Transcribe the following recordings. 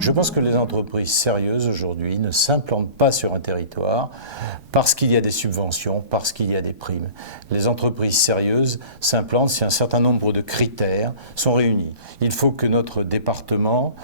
Je pense que les entreprises sérieuses aujourd'hui ne s'implantent pas sur un territoire parce qu'il y a des subventions, parce qu'il y a des primes. Les entreprises sérieuses s'implantent si un certain nombre de critères sont réunis. Il faut que notre département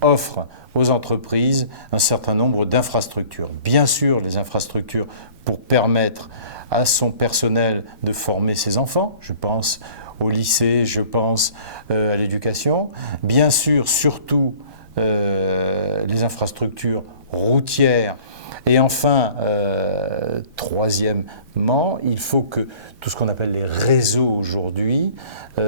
offre aux entreprises un certain nombre d'infrastructures. Bien sûr, les infrastructures pour permettre à son personnel de former ses enfants, je pense au lycée, je pense à l'éducation. Bien sûr, surtout, les infrastructures routières. Et enfin, troisièmement, il faut que tout ce qu'on appelle les réseaux aujourd'hui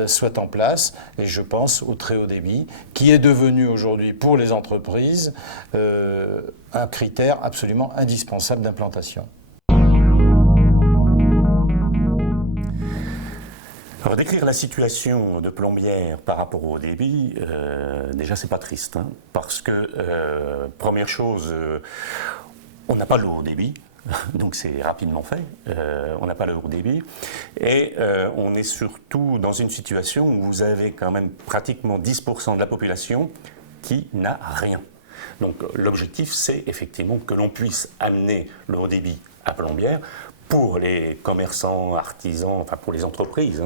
soient en place. Et je pense au très haut débit, qui est devenu aujourd'hui pour les entreprises un critère absolument indispensable d'implantation. Alors, décrire la situation de Plombières par rapport au haut débit, déjà c'est pas triste, hein, parce que, première chose, on n'a pas le haut débit, donc c'est rapidement fait, on n'a pas le haut débit, et on est surtout dans une situation où vous avez quand même pratiquement 10% de la population qui n'a rien. Donc l'objectif c'est effectivement que l'on puisse amener le haut débit à Plombières, pour les commerçants, artisans, enfin pour les entreprises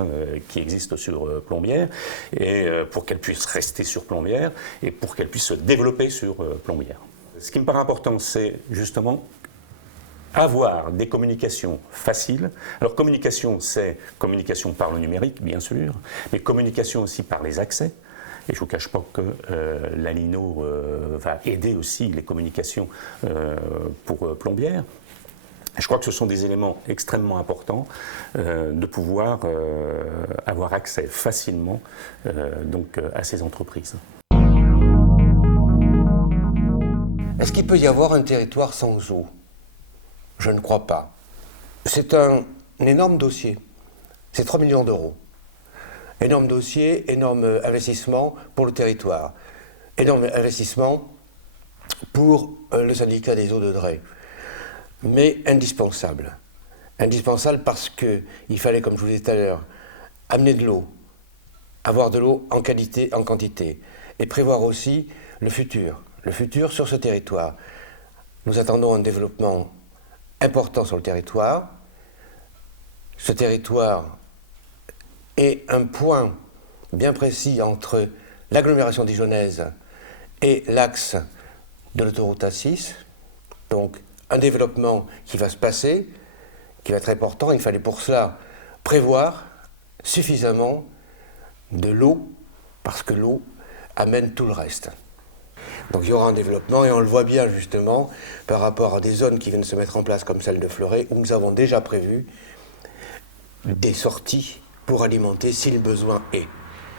qui existent sur Plombières, et pour qu'elles puissent rester sur Plombières, et pour qu'elles puissent se développer sur Plombières. Ce qui me paraît important, c'est justement avoir des communications faciles. Alors communication, c'est communication par le numérique, bien sûr, mais communication aussi par les accès. Et je ne vous cache pas que l'Alino va aider aussi les communications pour Plombières. Je crois que ce sont des éléments extrêmement importants de pouvoir avoir accès facilement à ces entreprises. Est-ce qu'il peut y avoir un territoire sans eau? Je ne crois pas. C'est un énorme dossier. C'est 3 millions d'euros. Énorme dossier, énorme investissement pour le territoire. Énorme investissement pour le syndicat des eaux de Dreux. Mais indispensable. Indispensable parce qu'il fallait, comme je vous disais tout à l'heure, amener de l'eau, avoir de l'eau en qualité, en quantité, et prévoir aussi le futur sur ce territoire. Nous attendons un développement important sur le territoire. Ce territoire est un point bien précis entre l'agglomération dijonnaise et l'axe de l'autoroute A6, donc un développement qui va se passer, qui va être important. Il fallait pour cela prévoir suffisamment de l'eau, parce que l'eau amène tout le reste. Donc il y aura un développement, et on le voit bien justement par rapport à des zones qui viennent se mettre en place comme celle de Fleuret, où nous avons déjà prévu des sorties pour alimenter, si le besoin est,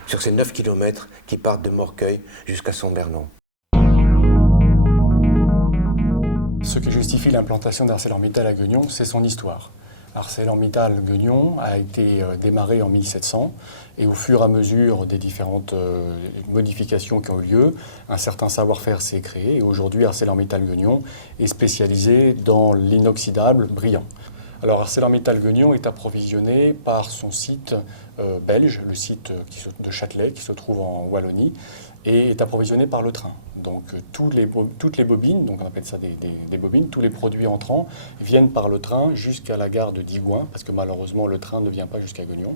sur ces 9 km qui partent de Morcueil jusqu'à Saint-Bernon. Ce qui justifie l'implantation d'ArcelorMittal à Gueugnon, c'est son histoire. ArcelorMittal Gueugnon a été démarré en 1700 et au fur et à mesure des différentes modifications qui ont eu lieu, un certain savoir-faire s'est créé et aujourd'hui ArcelorMittal Gueugnon est spécialisé dans l'inoxydable brillant. Alors ArcelorMittal Gueugnon est approvisionné par son site belge, le site de Châtelet qui se trouve en Wallonie, et est approvisionné par le train. Donc toutes les bobines, donc on appelle ça des bobines, tous les produits entrants viennent par le train jusqu'à la gare de Digoin, parce que malheureusement le train ne vient pas jusqu'à Gueugnon,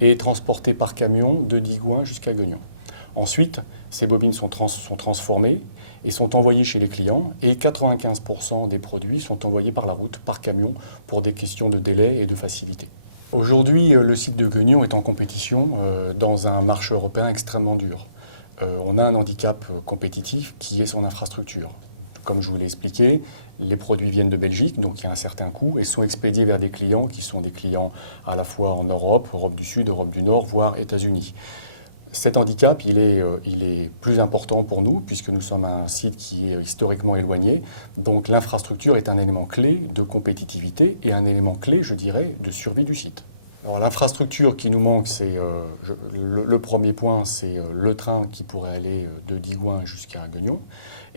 et transportés par camion de Digoin jusqu'à Gueugnon. Ensuite, ces bobines sont transformées et sont envoyées chez les clients, et 95% des produits sont envoyés par la route, par camion, pour des questions de délai et de facilité. Aujourd'hui, le site de Gueugnon est en compétition dans un marché européen extrêmement dur. On a un handicap compétitif qui est son infrastructure. Comme je vous l'ai expliqué, les produits viennent de Belgique, donc il y a un certain coût, et sont expédiés vers des clients qui sont des clients à la fois en Europe, Europe du Sud, Europe du Nord, voire États-Unis. Cet handicap, il est plus important pour nous, puisque nous sommes un site qui est historiquement éloigné. Donc l'infrastructure est un élément clé de compétitivité et un élément clé, je dirais, de survie du site. Alors l'infrastructure qui nous manque, c'est le premier point, c'est le train qui pourrait aller de Digoin jusqu'à Gueugnon.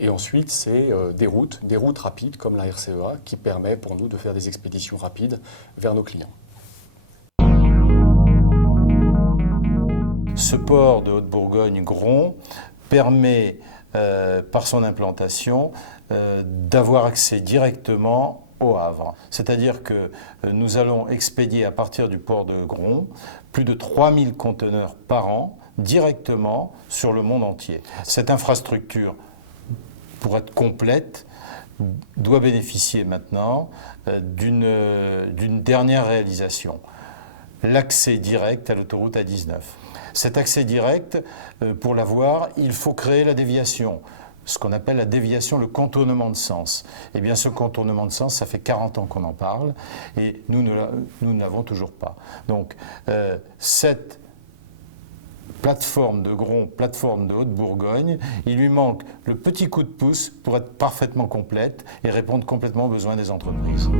Et ensuite, c'est des routes rapides comme la RCEA qui permet pour nous de faire des expéditions rapides vers nos clients. Ce port de Haute-Bourgogne-Gron permet par son implantation, d'avoir accès directement au Havre. C'est-à-dire que nous allons expédier à partir du port de Gron plus de 3000 conteneurs par an directement sur le monde entier. Cette infrastructure, pour être complète, doit bénéficier maintenant d'une dernière réalisation, l'accès direct à l'autoroute A19. Cet accès direct, pour l'avoir, il faut créer la déviation, ce qu'on appelle la déviation, le contournement de sens. Eh bien, ce contournement de sens, ça fait 40 ans qu'on en parle, et nous ne l'avons toujours pas. Donc, cette plateforme de Gron, plateforme de Haute-Bourgogne, il lui manque le petit coup de pouce pour être parfaitement complète et répondre complètement aux besoins des entreprises.